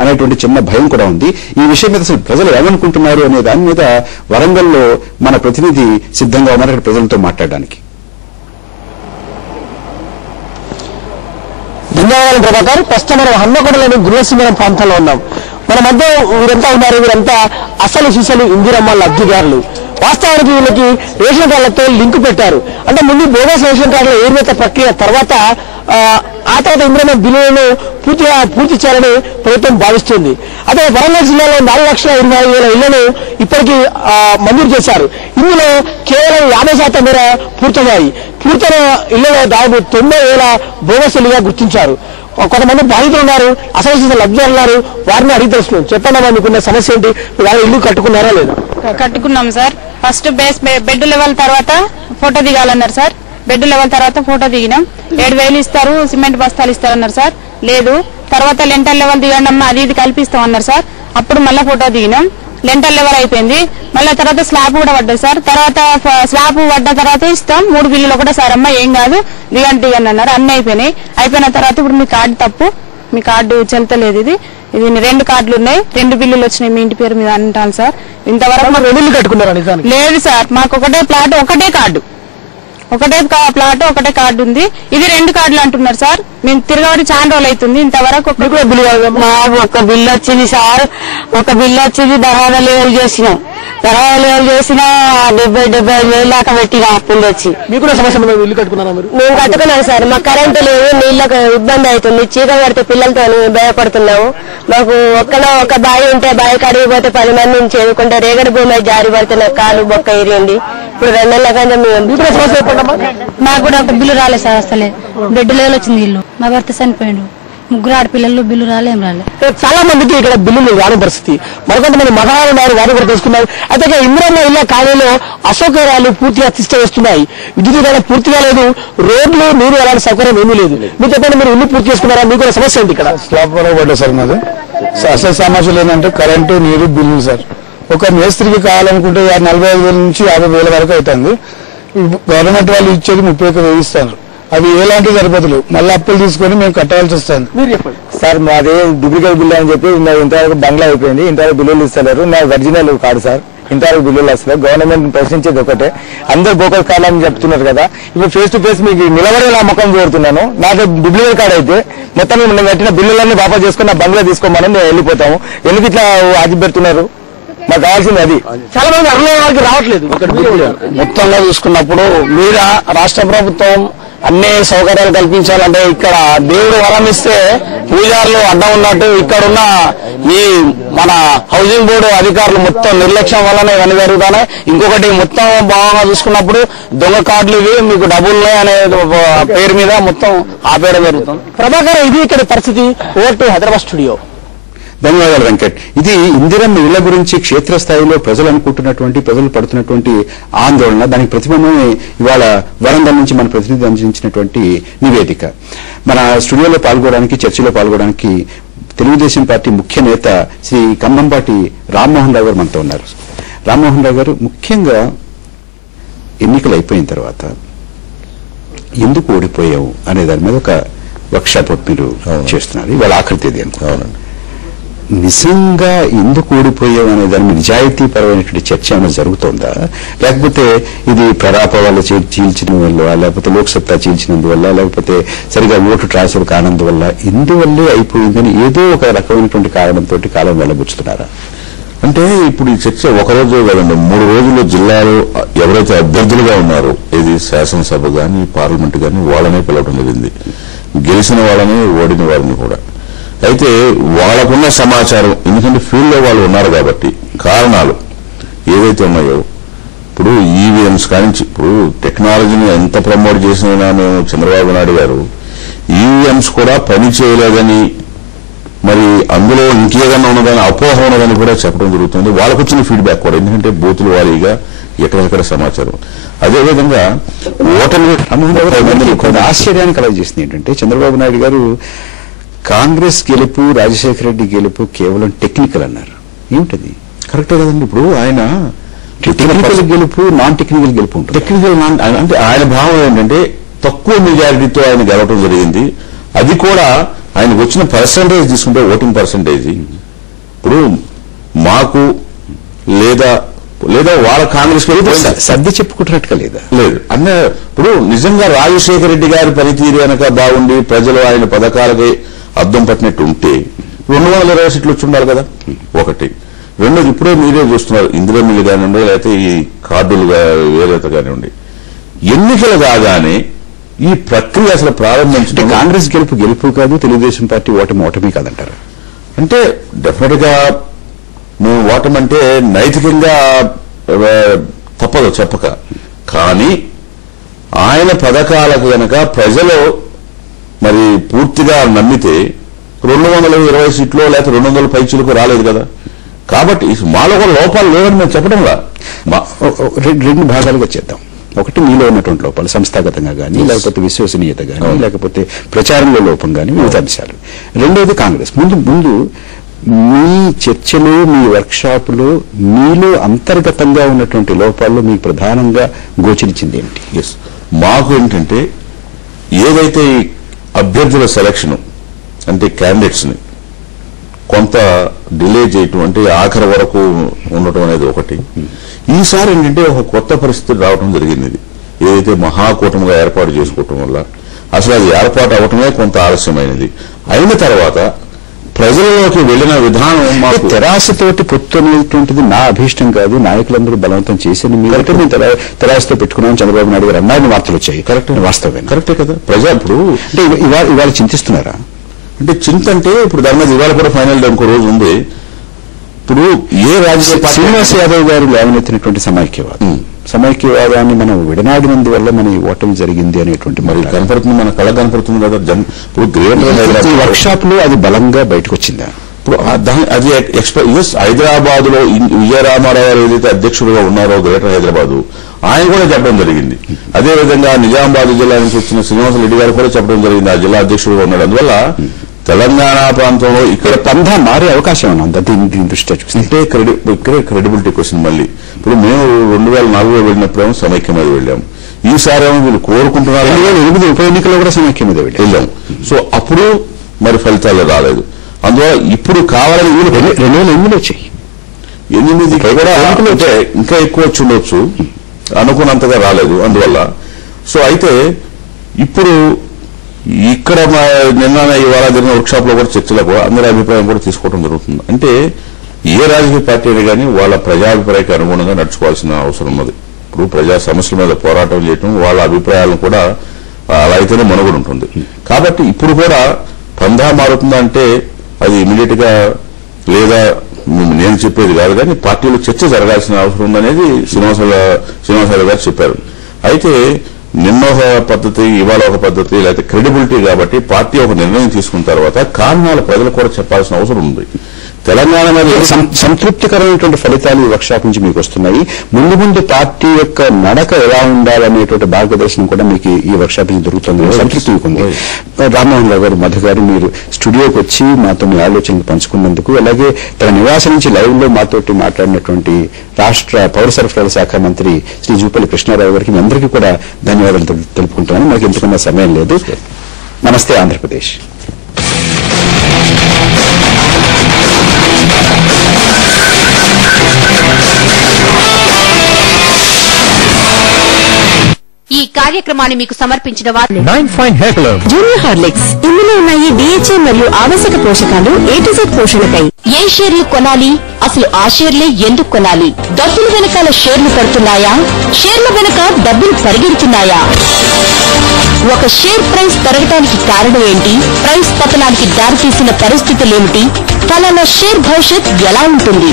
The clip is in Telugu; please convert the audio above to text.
అనేటువంటి చిన్న భయం కూడా ఉంది. ఈ విషయం మీద అసలు ప్రజలు ఏమనుకుంటున్నారు అనే దాని మీద వరంగల్లో మన ప్రతినిధి సిద్ధంగా ఉన్నారు అక్కడ ప్రజలతో మాట్లాడడానికి. ధన్యవాదాలు ప్రభాకర్. ప్రస్తుతం మనం హన్మకొండలోని గురువసింహం ప్రాంతంలో ఉన్నాం. మన మధ్య వీరంతా ఉన్నారు. వీరంతా అసలు సిసలు ఇందిరమ్మ లబ్ధిదారులు. వాస్తవానికి వీళ్ళకి రేషన్ కార్డులతో లింక్ పెట్టారు. అంటే ముందు బోగస్ రేషన్ కార్డుల ఏర్వేత ప్రక్రియ తర్వాత ఆ తర్వాత ఇందిరమ్మ బిల్లులను పూర్తి చేయాలని ప్రభుత్వం భావిస్తుంది. అదే వరంగల్ జిల్లాలో 4,25,000 ఇళ్లను ఇప్పటికీ మంజూరు చేశారు. ఇందులో కేవలం 50% మేర పూర్తయ్యాయి. పూర్తయిన ఇళ్లలో దాదాపు 90,000 బోగస్ ఇళ్లుగా గుర్తించారు. కొంతమంది బాధితులు ఉన్నారు, అసలు లబ్ధిదారులు ఉన్నారు. వారిని అడిగి తెలుసుకున్నాం. చెప్పండి, మీకున్న సమస్య ఏంటి? వాళ్ళు ఇల్లు కట్టుకున్నారా లేదా? కట్టుకున్నాం సార్. ఫస్ట్ బెడ్ లెవెల్ తర్వాత ఫోటో దిగాలన్నారు సార్. బెడ్ లెవెల్ తర్వాత ఫోటో దిగినాం. 7,000 ఇస్తారు, సిమెంట్ బస్తాలు ఇస్తారన్నారు సార్. లేదు, తర్వాత లెంటల్ లెవెల్ దిగండి అమ్మా, అది ఇది కల్పిస్తామన్నారు సార్. అప్పుడు మళ్ళీ ఫోటో దిగినాం. లెంటల్ లెవెల్ అయిపోయింది. మళ్ళీ తర్వాత స్లాబ్ కూడా పడ్డది సార్. తర్వాత స్లాబ్ పడ్డ తర్వాత ఇస్తాం 3 బిల్లులు ఒకటే సార్ అమ్మా, ఏం కాదు దిగండి అన్నారు. అన్ని అయిపోయినాయి. అయిపోయిన తర్వాత ఇప్పుడు మీ కార్డు తప్పు, మీ కార్డు చెల్తలేదు, ఇది 2 కార్డులు ఉన్నాయి, 2 బిల్లులు వచ్చినాయి మీ ఇంటి పేరు మీద అంటాను సార్. ఇంతవరకు 2 ఇల్లు కట్టుకున్నారా? లేదు సార్, మాకు ఒకటే ప్లాట్, ఒకటే కార్డు, ఒకటే ప్లాట్, ఒకటే కార్డు ఉంది. ఇది 2 కార్డులు అంటున్నారు సార్. మేము తిరగబడి చాలా రోజులు అవుతుంది. ఇంతవరకు ఒక బిల్లు వచ్చింది సార్. ఒక బిల్లు వచ్చింది, దర్వాజా లెవెల్ చేసినాం. దర్వాజా లెవెల్ చేసినా 70,000 దాకా పెట్టిన అప్పులు వచ్చి. మీకు కూడా సమస్య ఇల్లు కట్టుకున్నారా? మేము కట్టుకున్నాం సార్. మాకు కరెంటు లేదు, నీళ్ళకు ఇబ్బంది అవుతుంది. చీక పడితే పిల్లలతో భయపడుతున్నాము. మాకు ఒక బావి ఉంటే బావి కడిగి పోతే 10 మంది నుంచి చదువుకుంటే రేగడి భూమి జారి పడితే నాకు కాలు బొక్క ఇరిగింది. ఇప్పుడు 2 నెలల కంటే మాకు కూడా ఒక బిల్లు రాలేదు సార్. అసలే బెడ్ లెవెల్ వచ్చింది ఇల్లు. మా భర్త చనిపోయిండు, 3 ఆడపిల్లలు, బిల్లు రాలే, ఏం రాలేదు. చాలా మందికి ఇక్కడ బిల్లులు రాని పరిస్థితి. మరికొంతమంది మగవాళ్ళు ఉన్నారు, వారు కూడా తెలుసుకున్నారు. అయితే ఇందిరమ్మ ఇళ్ల కాలనీలో అసౌకర్యాలు పూర్తిగా వస్తున్నాయి. విద్యుత్ పూర్తిగా లేదు, రోడ్లు, నీరు అలాంటి సౌకర్యం ఏమీ లేదు. మీరు చెప్పండి, మీరు ఇల్లు పూర్తి చేసుకున్నారా? మీకు కూడా సమస్య ఏంటి? ఇక్కడ స్లాబ్ పడలేదు సార్. మాది అసలు సమస్యలు ఏంటంటే కరెంటు, నీరు, బిల్లులు సార్. ఒక మేస్త్రికి కావాలనుకుంటే 45,000 నుంచి 50,000 వరకు అవుతుంది. గవర్నమెంట్ వాళ్ళు ఇచ్చేది 31,000 ఇస్తారు. అవి ఎలాంటి సరిపోతులు, మళ్ళీ అప్పులు తీసుకొని మేము కట్టాల్సి వస్తుంది. మీరు చెప్పండి సార్. మాది డూప్లికేట్ బిల్లు అని చెప్పి ఇంతవరకు బంగ్లా అయిపోయింది. ఇంతవరకు బిల్లులు ఇస్తలేరు. నా ఒరిజినల్ కాదు సార్. ఇంతవరకు బిల్లులు వస్తలేదు. గవర్నమెంట్ ప్రశ్నించేది ఒకటే, అందరు బోకస్ కార్డు అని చెప్తున్నారు కదా. ఇప్పుడు ఫేస్ టు ఫేస్ మీకు నిలబడే నా ముఖం కోరుతున్నాను. నాకు డూప్లికేట్ కార్డు అయితే మొత్తం మేము కట్టిన బిల్లులన్నీ వాపస్ చేసుకుని నా బంగ్లా తీసుకోమని మేము వెళ్ళిపోతాము. ఎందుకు ఇట్లా ఆది పెడుతున్నారు? మాకు కావాల్సింది అది. చాలా మంది అర్హులకి రావట్లేదు. మొత్తంగా చూసుకున్నప్పుడు మీద రాష్ట్ర ప్రభుత్వం అన్ని సౌకర్యాలు కల్పించాలంటే ఇక్కడ దేవుడు వరం ఇస్తే పూజారులు అడ్డం ఉన్నట్టు ఇక్కడున్న ఈ మన హౌసింగ్ బోర్డు అధికారులు మొత్తం నిర్లక్ష్యం వల్లనే ఇవన్నీ జరుగుతున్నాయి. ఇంకొకటి మొత్తం బాగా చూసుకున్నప్పుడు దొంగ కార్డులు ఇవి మీకు డబ్బులు అనే పేరు మీద మొత్తం ఆపేయడం జరుగుతుంది. ప్రభాకర్, ఇది ఇక్కడ పరిస్థితి. Over to Hyderabad studio. ధన్యవాదాలు వెంకట్. ఇది ఇందిరమ్మ ఇళ్ల గురించి క్షేత్రస్థాయిలో ప్రజలు అనుకుంటున్నటువంటి, ప్రజలు పడుతున్నటువంటి ఆందోళన, దానికి ప్రతిబింబమే ఇవాళ వరంగల్ నుంచి మన ప్రతినిధి అందించినటువంటి నివేదిక. మన స్టూడియోలో పాల్గొనడానికి, చర్చలో పాల్గొనడానికి తెలుగుదేశం పార్టీ ముఖ్య నేత శ్రీ కంబంపాటి రామ్మోహన్ రావు గారు మనతో ఉన్నారు. రామ్మోహన్ రావు గారు, ముఖ్యంగా ఎన్నికలు అయిపోయిన తర్వాత ఎందుకు ఓడిపోయావు అనే దాని మీద ఒక వర్క్షాప్ మీరు చేస్తున్నారు. ఇవాళ ఆఖరి తేదీ అనుకోవాలండి. నిజంగా ఎందుకు ఓడిపోయావు అనే దాని నిజాయితీ పరమైనటువంటి చర్చ ఏమైనా జరుగుతోందా, లేకపోతే ఇది ప్రరాప వల్ల చీల్చిన వల్ల, లేకపోతే లోక్సత్తా చీల్చినందువల్ల, లేకపోతే సరిగా ఓటు ట్రాన్స్ఫర్ కానందువల్ల, ఇందువల్లే అయిపోయిందని ఏదో ఒక రకమైనటువంటి కారణంతో కాలం వెళ్ళబుచ్చుతున్నారా? అంటే ఇప్పుడు ఈ చర్చ ఒకరోజు కదండి, 3 రోజుల్లో జిల్లాలో ఎవరైతే అభ్యర్థులుగా ఉన్నారో, ఇది శాసనసభ గాని పార్లమెంట్ గాని, వాళ్ళనే పిలవడం జరిగింది. గెలిచిన వాళ్ళని, ఓడిన వారిని కూడా. అయితే వాళ్ళకున్న సమాచారం, ఎందుకంటే ఫీల్డ్ లో వాళ్ళు ఉన్నారు కాబట్టి, కారణాలు ఏవైతే ఉన్నాయో, ఇప్పుడు ఈవీఎంస్ కానించి, ఇప్పుడు టెక్నాలజీని ఎంత ప్రమోట్ చేసినా మేము చంద్రబాబు నాయుడు గారు ఈవీఎంస్ కూడా పని చేయలేదని, మరి అందులో ఇంకేదన్నా ఉన్నదని, అపోహ ఉన్నదని కూడా చెప్పడం జరుగుతుంది. వాళ్ళకు వచ్చిన ఫీడ్బ్యాక్ కూడా, ఎందుకంటే బూతులు వారీగా ఎక్కడెక్కడ సమాచారం. అదేవిధంగా ఓటమి ఆశ్చర్యాన్ని కలగజేసింది ఏంటంటే, చంద్రబాబు నాయుడు గారు కాంగ్రెస్ గెలుపు, రాజశేఖర రెడ్డి గెలుపు కేవలం టెక్నికల్ అన్నారు. ఏమిటది? కరెక్టే కదండి. ఇప్పుడు ఆయన టెక్నికల్ గెలుపు, నాన్ టెక్నికల్ గెలుపు ఉంటుంది. టెక్నికల్ అంటే ఆయన భావం ఏంటంటే తక్కువ మెజారిటీతో ఆయన గెలవడం జరిగింది. అది కూడా ఆయనకు వచ్చిన పర్సంటేజ్ తీసుకుంటే ఓటింగ్ పర్సంటేజ్ ఇప్పుడు మాకు లేదా వాళ్ళ కాంగ్రెస్ సర్ది చెప్పుకుంటున్నట్టుగా లేదు అన్న. ఇప్పుడు నిజంగా రాజశేఖర రెడ్డి గారి పనితీరు కనుక బాగుండి ప్రజలు ఆయన పథకాలకి అద్దం పట్టినట్టు ఉంటే 220 సీట్లు వచ్చి ఉండాలి కదా. ఒకటి. రెండోది, ఇప్పుడే మీరే చూస్తున్నారు, ఇందిరమిల్లు కానివ్వండి, లేకపోతే ఈ కార్డులు వేరేత కానివ్వండి, ఎన్నికలు కాగానే ఈ ప్రక్రియ అసలు ప్రారంభించడం. కాంగ్రెస్ గెలుపు కాదు, తెలుగుదేశం పార్టీ ఓటమి కాదంటారు. అంటే డెఫినెట్ గా మేము ఓటమంటే నైతికంగా తప్పదు చెప్పక, కానీ ఆయన పథకాలకు గనక ప్రజలు మరి పూర్తిగా నమ్మితే 220 సీట్లు లేకపోతే 200 పైచీలకు రాలేదు కదా. కాబట్టి మాలో కూడా లోపాలు లేవని మేము చెప్పడంలా రెండు భాగాలుగా చేద్దాం. ఒకటి మీలో ఉన్నటువంటి లోపాలు సంస్థాగతంగా కానీ, లేకపోతే విశ్వసనీయత కానీ, లేకపోతే ప్రచారంలో లోపం కానీ, వివిధ అంశాలు. రెండోది కాంగ్రెస్. ముందు మీ చర్చలు, మీ వర్క్షాపులు, మీలో అంతర్గతంగా ఉన్నటువంటి లోపాల్లో మీకు ప్రధానంగా గోచరించింది ఏమిటి? మాకు ఏంటంటే ఏదైతే అభ్యర్థుల సెలక్షన్ అంటే క్యాండిడేట్స్ ని కొంత డిలే చేయటం, అంటే ఆఖరి వరకు ఉండటం అనేది ఒకటి. ఈసారి ఏంటంటే ఒక కొత్త పరిస్థితి రావడం జరిగింది. ఏదైతే మహాకూటమిగా ఏర్పాటు చేసుకోవటం వల్ల అసలు అది ఏర్పాటు అవటమే కొంత ఆలస్యమైనది. అయిన తర్వాత ప్రజలలోకి వెళ్లిన విధానం మాకు తెరాసతోటి పొత్తునేటువంటిది నా అభీష్టం కాదు, నాయకులందరూ బలవంతం చేసి మీరంటే మేము తెరాసతో పెట్టుకున్నాం చంద్రబాబు నాయుడు గారు అన్నారని వార్తలు వచ్చాయి. కరెక్ట్, వాస్తవమే, కరెక్టే కదా. ప్రజా ఇప్పుడు అంటే ఇవాళ చింతిస్తున్నారా? అంటే చింత అంటే ఇప్పుడు దాని మీద ఇవాళ కూడా ఫైనల్ డే ఇంకో రోజు ఉంది. ఇప్పుడు ఏ రాజకీయ పార్టీ శ్రీనివాస్ యాదవ్ గారు లేవనెత్తినటువంటి సమైక్యవాదాన్ని మనం విడనాడినందు వల్ల మన ఓటమి జరిగింది అనేటువంటి మరి కనపడుతుంది, మన కళ కనపడుతుంది కదా. ఇప్పుడు గ్రేటర్ వర్క్షాప్ లో అది బలంగా బయటకు వచ్చిందా? ఇప్పుడు అది హైదరాబాద్ లో విజయరామారావు గారు ఏదైతే అధ్యక్షుడుగా ఉన్నారో గ్రేటర్ హైదరాబాద్, ఆయన కూడా చెప్పడం జరిగింది. అదేవిధంగా నిజామాబాద్ జిల్లా నుంచి వచ్చిన శ్రీనివాసరెడ్డి గారు కూడా చెప్పడం జరిగింది, ఆ జిల్లా అధ్యక్షుడుగా ఉన్నాడు. అందువల్ల తెలంగాణ ప్రాంతంలో ఇక్కడ పంధా మారే అవకాశం ఉందా? దీని దృష్ట్యా చూస్తే ఇక్కడే క్రెడిబిలిటీ క్వశ్చన్. మళ్ళీ ఇప్పుడు మేము 2004లో వెళ్ళినప్పుడేమో సమైక్య మీద వెళ్ళాము. ఈసారేమో వీళ్ళు కోరుకుంటున్నారు 2008 ఉప ఎన్నికల్లో కూడా సమైక్య మీద వెళ్ళాం. సో అప్పుడు మరి ఫలితాలు రాలేదు. అందువల్ల ఇప్పుడు కావాలని 2008 వచ్చాయి, 8 కూడా ఇంకా ఎక్కువ వచ్చి ఉండొచ్చు, అనుకున్నంతగా రాలేదు. అందువల్ల సో అయితే ఇప్పుడు ఇక్కడ నిన్న ఇవాళ జరిగిన వర్క్షాప్ లో కూడా చర్చలకు అందరి అభిప్రాయం కూడా తీసుకోవడం జరుగుతుంది. అంటే ఏ రాజకీయ పార్టీ అయినా కానీ వాళ్ళ ప్రజాభిప్రాయానికి అనుగుణంగా నడుచుకోవాల్సిన అవసరం ఉన్నది. ఇప్పుడు ప్రజా సమస్యల మీద పోరాటం చేయటం, వాళ్ళ అభిప్రాయాలను కూడా అలా అయితేనే మనుగడ ఉంటుంది. కాబట్టి ఇప్పుడు కూడా పందా మారుతుందా అంటే అది ఇమీడియట్ గా లేదా నేను చెప్పేది కాదు, కానీ పార్టీలో చర్చ జరగాల్సిన అవసరం ఉందనేది శ్రీనివాసరావు గారు చెప్పారు. అయితే నిన్న ఒక పద్ధతి, ఇవాళ ఒక పద్ధతి, లేకపోతే క్రెడిబిలిటీ కాబట్టి పార్టీ ఒక నిర్ణయం తీసుకున్న తర్వాత కారణాలు ప్రజలు కూడా చెప్పాల్సిన అవసరం ఉంది. తెలంగాణ మీద సంతృప్తికరమైనటువంటి ఫలితాలు ఈ వర్క్షాప్ నుంచి మీకు వస్తున్నాయి. ముందు పార్టీ యొక్క నడక ఎలా ఉండాలనేటువంటి మార్గదర్శనం కూడా మీకు ఈ వర్క్షాప్ నుంచి దొరుకుతుంది, సంతృప్తి ఉంది. రామ్మోహన్ రావు గారు, మధు గారు, మీరు స్టూడియోకి వచ్చి మాతో మీ ఆలోచనలు పంచుకున్నందుకు, అలాగే తన నివాసం నుంచి లైవ్ లో మాతోటి మాట్లాడినటువంటి రాష్ట్ర పౌర సరఫరాల శాఖ మంత్రి శ్రీ జూపల్లి కృష్ణారావు గారికి మీ అందరికీ కూడా ధన్యవాదాలు తెలుపుకుంటున్నాను. మాకు ఎంతకన్నా సమయం లేదు. నమస్తే ఆంధ్రప్రదేశ్. ఈ కార్యక్రమాన్ని మీకు సమర్పించిన వారు జూనియర్ హార్లిక్స్. ఇందులో ఉన్నాయి DHA మరియు ఆవశ్యక పోషకాలు A to Z పోషణకై. ఏ షేర్లు కొనాలి, అసలు ఆ షేర్లే ఎందుకు కొనాలి? డబ్బుల వెనకాల షేర్లు పడుతున్నాయా, షేర్ల వెనక డబ్బులు పరిగెడుతున్నాయా? ఒక షేర్ ప్రైస్ పెరగడానికి కారణం ఏంటి, ప్రైస్ పతనానికి దారితీసిన పరిస్థితులేమిటి, ఫలానా షేర్ భవిష్యత్ ఎలా ఉంటుంది?